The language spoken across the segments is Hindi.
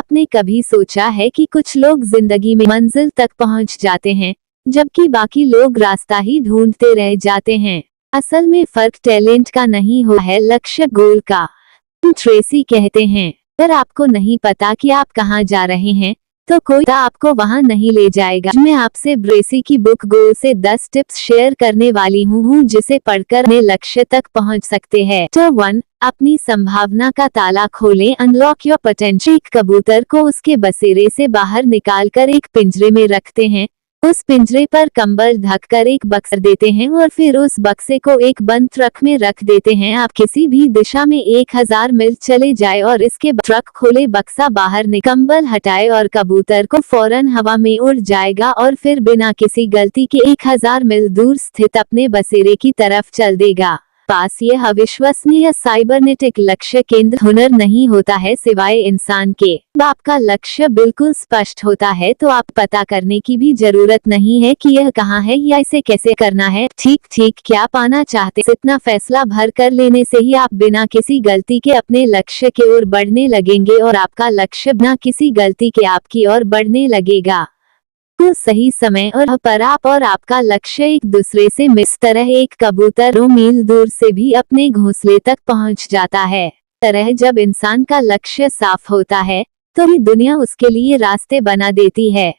आपने कभी सोचा है कि कुछ लोग जिंदगी में मंजिल तक पहुंच जाते हैं, जबकि बाकी लोग रास्ता ही ढूंढते रह जाते हैं। असल में फर्क टैलेंट का नहीं हुआ है, लक्ष्य गोल का। ट्रेसी कहते हैं, अगर आपको नहीं पता कि आप कहां जा रहे हैं, तो कोई आपको वहां नहीं ले जाएगा। मैं आपसे ब्रेसी की बुक गोल से 10 टिप्स शेयर करने वाली हूँ जिसे पढ़कर अपने लक्ष्य तक पहुंच सकते हैं। तो 1, अपनी संभावना का ताला खोलें, अनलॉक योर पोटेंशियल। एक कबूतर को उसके बसेरे से बाहर निकालकर एक पिंजरे में रखते हैं। उस पिंजरे पर कंबल ढककर एक बक्सा देते हैं और फिर उस बक्से को एक बंद ट्रक में रख देते हैं। आप किसी भी दिशा में 1000 मील चले जाए और इसके ट्रक खोले, बक्सा बाहर कंबल हटाए और कबूतर को फौरन हवा में उड़ जाएगा और फिर बिना किसी गलती के 1000 मील दूर स्थित अपने बसेरे की तरफ चल देगा। पास यह अविश्वसनीय साइबरनेटिक लक्ष्य केंद्र हुनर नहीं होता है सिवाय इंसान के। जब आपका लक्ष्य बिल्कुल स्पष्ट होता है तो आप पता करने की भी जरूरत नहीं है कि यह कहाँ है या इसे कैसे करना है। ठीक क्या पाना चाहते, इतना फैसला भर कर लेने से ही आप बिना किसी गलती के अपने लक्ष्य की ओर बढ़ने लगेंगे और आपका लक्ष्य बिना किसी गलती के आपकी ओर बढ़ने लगेगा। तो सही समय पर आप और आपका लक्ष्य एक दूसरे से मिस तरह एक कबूतर मील दूर से भी अपने घोंसले तक पहुंच जाता है। तरह जब इंसान का लक्ष्य साफ होता है तो ही दुनिया उसके लिए रास्ते बना देती है।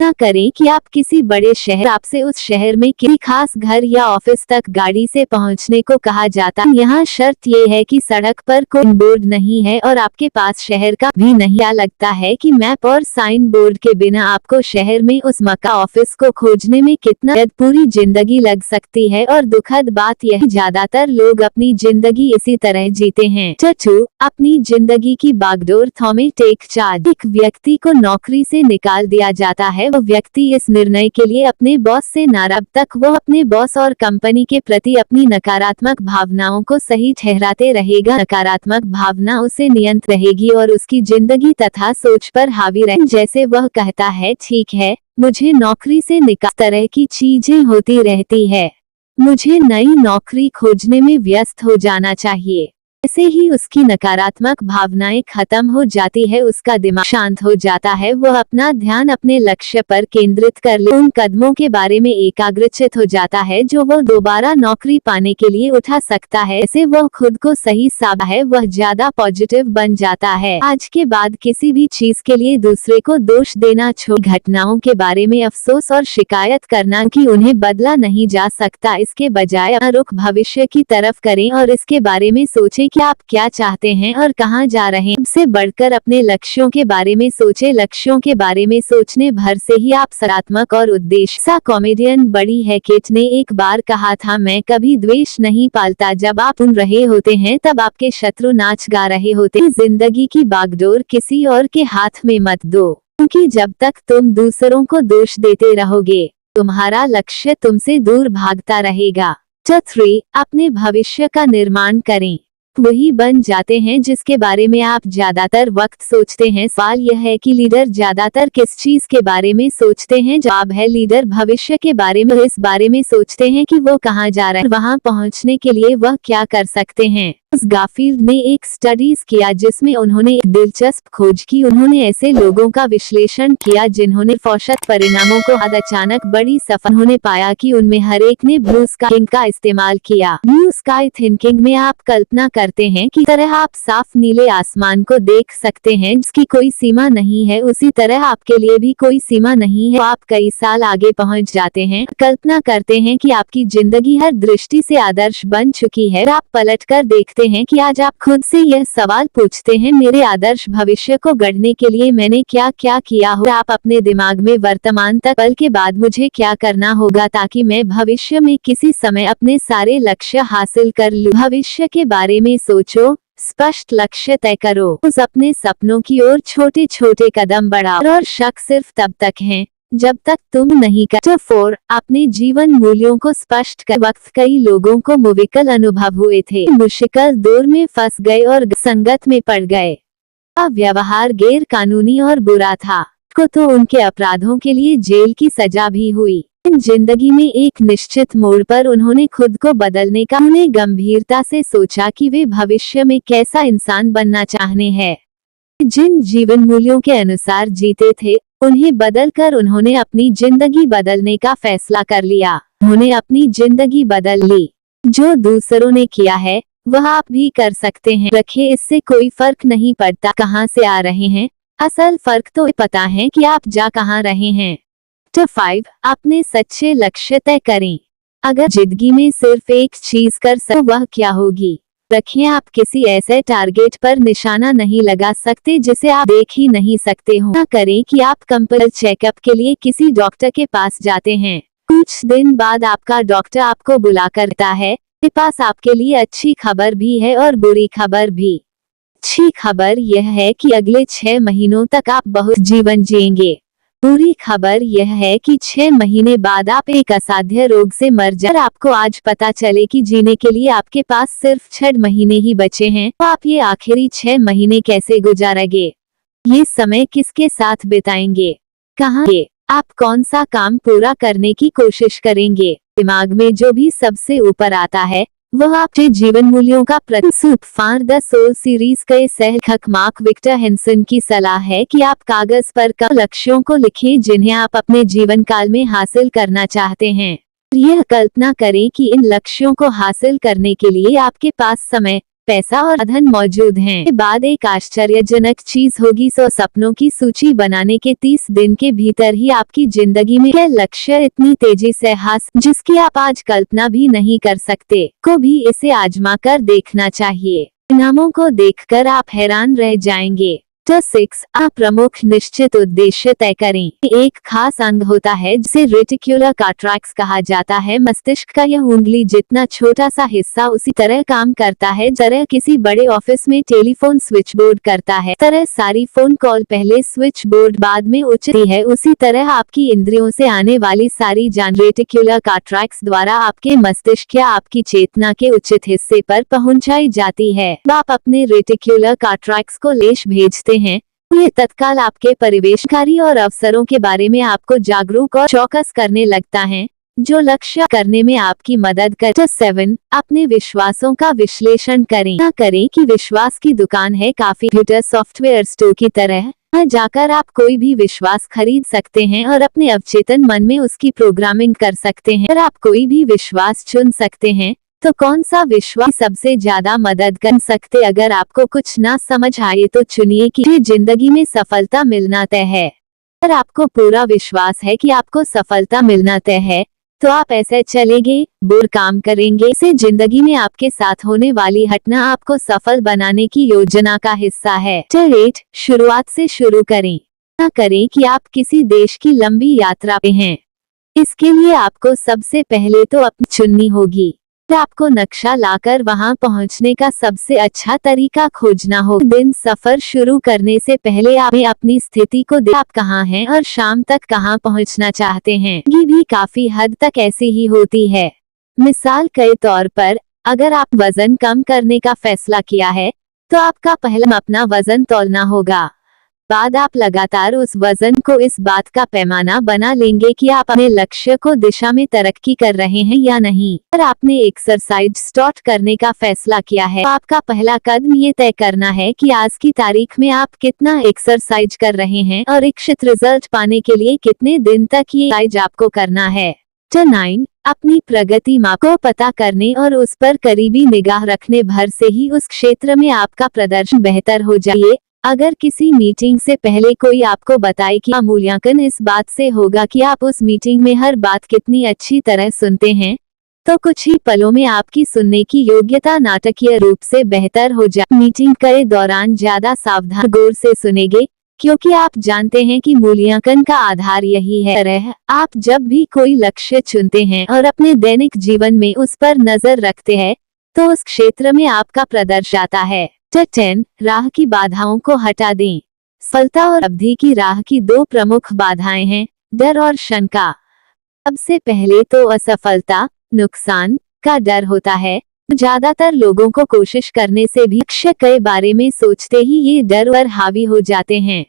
ना करें कि आप किसी बड़े शहर आपसे उस शहर में किसी खास घर या ऑफिस तक गाड़ी से पहुंचने को कहा जाता है। यहाँ शर्त ये है कि सड़क पर कोई बोर्ड नहीं है और आपके पास शहर का भी नहीं। क्या लगता है कि मैप और साइन बोर्ड के बिना आपको शहर में उस मका ऑफिस को खोजने में कितना पूरी जिंदगी लग सकती है। और दुखद बात यह, ज्यादातर लोग अपनी जिंदगी इसी तरह जीते हैं। 2, अपनी जिंदगी की बागडोर थॉमे टेक चार्ज। एक व्यक्ति को नौकरी से निकाल दिया जाता है, वो व्यक्ति इस निर्णय के लिए अपने बॉस से नाराज तक वो अपने बॉस और कंपनी के प्रति अपनी नकारात्मक भावनाओं को सही ठहराते रहेगा। नकारात्मक भावना उसे नियंत्रित रहेगी और उसकी जिंदगी तथा सोच पर हावी रहे। जैसे वह कहता है, ठीक है, मुझे नौकरी से निकाल, तरह की चीजें होती रहती है, मुझे नई नौकरी खोजने में व्यस्त हो जाना चाहिए। ऐसे ही उसकी नकारात्मक भावनाएं खत्म हो जाती है, उसका दिमाग शांत हो जाता है, वह अपना ध्यान अपने लक्ष्य पर केंद्रित कर ले, उन कदमों के बारे में एकाग्रचित हो जाता है जो वह दोबारा नौकरी पाने के लिए उठा सकता है। ऐसे वह खुद को सही साबित है, वह ज्यादा पॉजिटिव बन जाता है। आज के बाद किसी भी चीज के लिए दूसरे को दोष देना छोड़ घटनाओं के बारे में अफसोस और शिकायत करना कि उन्हें बदला नहीं जा सकता, इसके बजाय रुख भविष्य की तरफ करें और इसके बारे में सोचें कि आप क्या चाहते हैं और कहां जा रहे हैं। सबसे बढ़कर अपने लक्ष्यों के बारे में सोचें, लक्ष्यों के बारे में सोचने भर से ही आप सकारात्मक और उद्देश्य। सा कॉमेडियन बड़ी हैकेट ने एक बार कहा था, मैं कभी द्वेष नहीं पालता, जब आप सुन रहे होते हैं तब आपके शत्रु नाच गा रहे होते हैं। जिंदगी की बागडोर किसी और के हाथ में मत दो, क्योंकि जब तक तुम दूसरों को दोष देते रहोगे तुम्हारा लक्ष्य तुमसे दूर भागता रहेगा। 3, अपने भविष्य का निर्माण करें। वही बन जाते हैं जिसके बारे में आप ज्यादातर वक्त सोचते हैं। सवाल यह है कि लीडर ज्यादातर किस चीज के बारे में सोचते हैं। जवाब है, लीडर भविष्य के बारे में, इस बारे में सोचते हैं कि वो कहां जा रहे हैं, वहां पहुंचने के लिए वह क्या कर सकते हैं। गाफील्ड ने एक स्टडीज किया जिसमें उन्होंने एक दिलचस्प खोज की। उन्होंने ऐसे लोगों का विश्लेषण किया जिन्होंने औसत परिणामों को बाद अचानक बड़ी सफल। उन्होंने पाया कि उनमें हर एक ने ब्लू स्काई का इस्तेमाल किया। ब्लू स्काई थिंकिंग में आप कल्पना करते हैं कि तरह आप साफ नीले आसमान को देख सकते हैं जिसकी कोई सीमा नहीं है, उसी तरह आपके लिए भी कोई सीमा नहीं है। आप कई साल आगे पहुंच जाते हैं, कल्पना करते हैं कि आपकी जिंदगी हर दृष्टि से आदर्श बन चुकी है। आप पलटकर देखते हैं कि आज आप खुद से यह सवाल पूछते हैं, मेरे आदर्श भविष्य को गढ़ने के लिए मैंने क्या क्या किया हो। आप अपने दिमाग में वर्तमान तक पल के बाद मुझे क्या करना होगा ताकि मैं भविष्य में किसी समय अपने सारे लक्ष्य हासिल कर लूं। भविष्य के बारे में सोचो, स्पष्ट लक्ष्य तय करो, उस अपने सपनों की ओर छोटे छोटे कदम बढ़ाओ और शक सिर्फ तब तक है जब तक तुम नहीं कर। 4, अपने जीवन मूल्यों को स्पष्ट कर। वक्त कई लोगों को मुश्किल अनुभव हुए थे, मुश्किल दौर में फंस गए और संगत में पड़ गए। व्यवहार गैर कानूनी और बुरा था को तो उनके अपराधों के लिए जेल की सजा भी हुई। जिंदगी में एक निश्चित मोड़ पर उन्होंने खुद को बदलने का उन्हें गंभीरता से सोचा कि वे भविष्य में कैसा इंसान बनना चाहते हैं। जिन जीवन मूल्यों के अनुसार जीते थे, उन्हें बदलकर उन्होंने अपनी जिंदगी बदलने का फैसला कर लिया। उन्होंने अपनी जिंदगी बदल ली। जो दूसरों ने किया है वह आप भी कर सकते हैं। रखे इससे कोई फर्क नहीं पड़ता कहाँ से आ रहे हैं, असल फर्क तो पता है कि आप जा कहाँ रहे हैं। टिप 5, अपने सच्चे लक्ष्य तय करें। अगर जिंदगी में सिर्फ एक चीज कर सको वह क्या होगी? रखें आप किसी ऐसे टारगेट पर निशाना नहीं लगा सकते जिसे आप देख ही नहीं सकते हो। ना करें कि आप कंपल्सरी चेकअप के लिए किसी डॉक्टर के पास जाते हैं। कुछ दिन बाद आपका डॉक्टर आपको बुला करता है, मेरे पास आपके लिए अच्छी खबर भी है और बुरी खबर भी। अच्छी खबर यह है कि अगले 6 महीनों तक आप बहुत जीवन जिएंगे। बुरी खबर यह है कि 6 महीने बाद आप एक असाध्य रोग से मर जाएं। आपको आज पता चले कि जीने के लिए आपके पास सिर्फ 6 महीने ही बचे हैं, तो आप ये आखिरी 6 महीने कैसे गुजारेंगे? ये समय किसके साथ बिताएंगे? कहाँ? आप कौन सा काम पूरा करने की कोशिश करेंगे? दिमाग में जो भी सबसे ऊपर आता है वह आपके जीवन मूल्यों का प्रस्तुत। फॉर द सोल सीरीज के सहलेखक मार्क विक्टर हेंसन की सलाह है कि आप कागज पर कम लक्ष्यों को लिखें जिन्हें आप अपने जीवन काल में हासिल करना चाहते हैं। यह कल्पना करें कि इन लक्ष्यों को हासिल करने के लिए आपके पास समय, पैसा और धन मौजूद हैं। के बाद एक आश्चर्यजनक चीज होगी। 100 सपनों की सूची बनाने के 30 दिन के भीतर ही आपकी जिंदगी में यह लक्ष्य इतनी तेजी से हासिल जिसकी आप आज कल्पना भी नहीं कर सकते। को भी इसे आजमा कर देखना चाहिए। परिणामों को देखकर आप हैरान रह जाएंगे। टिप 6, आप प्रमुख निश्चित उद्देश्य तय करें। एक खास अंग होता है जिसे रेटिक्युलर कार्टेक्स कहा जाता है। मस्तिष्क का यह उंगली जितना छोटा सा हिस्सा उसी तरह काम करता है तरह किसी बड़े ऑफिस में टेलीफोन स्विच बोर्ड करता है। तरह सारी फोन कॉल पहले स्विच बोर्ड बाद में उच्चती है, उसी तरह आपकी इंद्रियों से आने वाली सारी जान रेटिक्युलर कार्टेक्स द्वारा आपके मस्तिष्क या आपकी चेतना के उचित हिस्से पर पहुंचाई जाती है। आप अपने रेटिक्युलर कार्टेक्स को लेश भेजते हैं, ये तत्काल आपके परिवेशकारी और अवसरों के बारे में आपको जागरूक और चौकस करने लगता है, जो लक्ष्य करने में आपकी मदद कर। टिप 7, अपने विश्वासों का विश्लेषण करें। ना करें कि विश्वास की दुकान है काफी कंप्यूटर सॉफ्टवेयर स्टोर की तरह। वहां जाकर आप कोई भी विश्वास खरीद सकते हैं और अपने अवचेतन मन में उसकी प्रोग्रामिंग कर सकते हैं। और आप कोई भी विश्वास चुन सकते हैं, तो कौन सा विश्वास सबसे ज्यादा मदद कर सकते? अगर आपको कुछ ना समझ आए तो चुनिए कि जिंदगी में सफलता मिलना तय है। अगर आपको पूरा विश्वास है कि आपको सफलता मिलना तय है, तो आप ऐसे चलेंगे, बुरा काम करेंगे। इसे जिंदगी में आपके साथ होने वाली घटना आपको सफल बनाने की योजना का हिस्सा है। टिप 8, शुरुआत से शुरू करें। ना करें कि आप किसी देश की लंबी यात्रा पे हैं। इसके लिए आपको सबसे पहले तो अपनी चुननी होगी। आपको नक्शा लाकर वहां पहुंचने का सबसे अच्छा तरीका खोजना हो। दिन सफर शुरू करने से पहले आप अपनी स्थिति को देखें, आप कहाँ हैं और शाम तक कहाँ पहुंचना चाहते हैं। ये भी काफी हद तक ऐसी ही होती है। मिसाल के तौर पर, अगर आप वजन कम करने का फैसला किया है, तो आपका पहला अपना वजन तौलना होगा। बाद आप लगातार उस वजन को इस बात का पैमाना बना लेंगे कि आप अपने लक्ष्य को दिशा में तरक्की कर रहे हैं या नहीं। अगर आपने एक्सरसाइज स्टार्ट करने का फैसला किया है, तो आपका पहला कदम ये तय करना है कि आज की तारीख में आप कितना एक्सरसाइज कर रहे हैं और इच्छित रिजल्ट पाने के लिए कितने दिन तक ये एक्सरसाइज आपको करना है। टिप 9, अपनी प्रगति माप को पता करने और उस पर करीबी निगाह रखने भर से ही उस क्षेत्र में आपका प्रदर्शन बेहतर हो जाए। अगर किसी मीटिंग से पहले कोई आपको बताए कि मूल्यांकन इस बात से होगा कि आप उस मीटिंग में हर बात कितनी अच्छी तरह सुनते हैं, तो कुछ ही पलों में आपकी सुनने की योग्यता नाटकीय रूप से बेहतर हो जाए। मीटिंग के दौरान ज्यादा सावधान गौर से सुनेंगे, क्योंकि आप जानते हैं कि मूल्यांकन का आधार यही है। आप जब भी कोई लक्ष्य चुनते हैं और अपने दैनिक जीवन में उस पर नजर रखते हैं, तो उस क्षेत्र में आपका प्रदर्शन आता है। टिप 10, राह की बाधाओं को हटा दें। सफलता और अवधि की राह की 2 प्रमुख बाधाएं हैं, डर और शंका। सबसे पहले तो असफलता, नुकसान का डर होता है। ज्यादातर लोगों को कोशिश करने से भी लक्ष्य के बारे में सोचते ही ये डर पर हावी हो जाते हैं।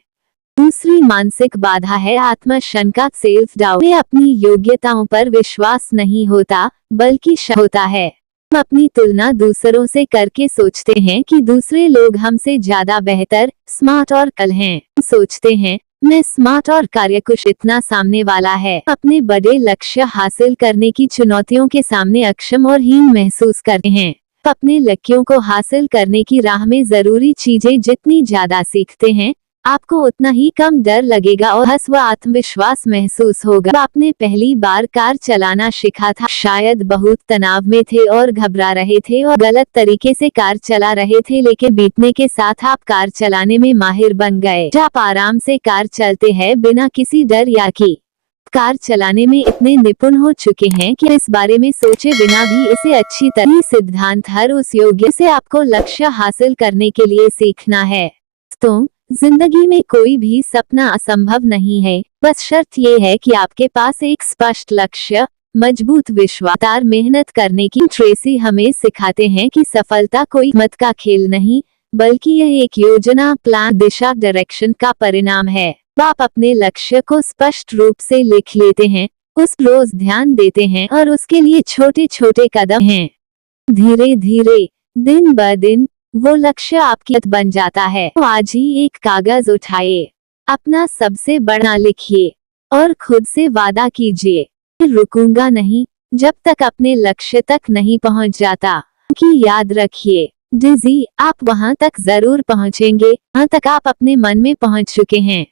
दूसरी मानसिक बाधा है आत्मशंका, सेल्फ डाउट। अपनी योग्यताओं पर विश्वास नहीं होता, बल्कि शक होता है। हम अपनी तुलना दूसरों से करके सोचते हैं कि दूसरे लोग हमसे ज्यादा बेहतर, स्मार्ट और कल हैं। सोचते हैं मैं स्मार्ट और कार्यकुशल, इतना सामने वाला है। अपने बड़े लक्ष्य हासिल करने की चुनौतियों के सामने अक्षम और हीन महसूस करते हैं। अपने लक्ष्यों को हासिल करने की राह में जरूरी चीजें जितनी ज्यादा सीखते हैं, आपको उतना ही कम डर लगेगा और हंस व आत्मविश्वास महसूस होगा। आपने पहली बार कार चलाना सीखा था, शायद बहुत तनाव में थे और घबरा रहे थे और गलत तरीके से कार चला रहे थे, लेकिन बीतने के साथ आप कार चलाने में माहिर बन गए। आप आराम से कार चलते हैं बिना किसी डर या की कार चलाने में इतने निपुण हो चुके हैं कि इस बारे में सोचे बिना भी इसे अच्छी तरह सिद्धांत हर उस योग्य से आपको लक्ष्य हासिल करने के लिए सीखना है। तो जिंदगी में कोई भी सपना असंभव नहीं है, बस शर्त ये है कि आपके पास एक स्पष्ट लक्ष्य, मजबूत विश्वास और मेहनत करने की। ट्रेसी हमें सिखाते हैं कि सफलता कोई हिम्मत का खेल नहीं, बल्कि यह एक योजना, प्लान, दिशा, डायरेक्शन का परिणाम है। आप अपने लक्ष्य को स्पष्ट रूप से लिख लेते हैं, उस रोज ध्यान देते हैं और उसके लिए छोटे छोटे कदम हैं। धीरे धीरे, दिन ब दिन वो लक्ष्य आपकी आदत बन जाता है। तो आज ही एक कागज उठाइए, अपना सबसे बड़ा लिखिए और खुद से वादा कीजिए, रुकूंगा नहीं जब तक अपने लक्ष्य तक नहीं पहुंच जाता। कि याद रखिए डिजी, आप वहां तक जरूर पहुंचेंगे जहां तक आप अपने मन में पहुंच चुके हैं।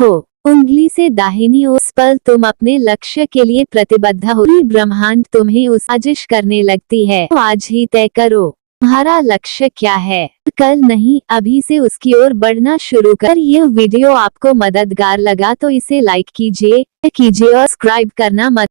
हो उंगली से दाहिनी उस पल तुम अपने लक्ष्य के लिए प्रतिबद्ध हो, ब्रह्मांड तुम्हें उस साजिश करने लगती है। तो आज ही तय करो तुम्हारा लक्ष्य क्या है, कल नहीं अभी से उसकी ओर बढ़ना शुरू कर। यह वीडियो आपको मददगार लगा तो इसे लाइक कीजिए और सब्सक्राइब करना मत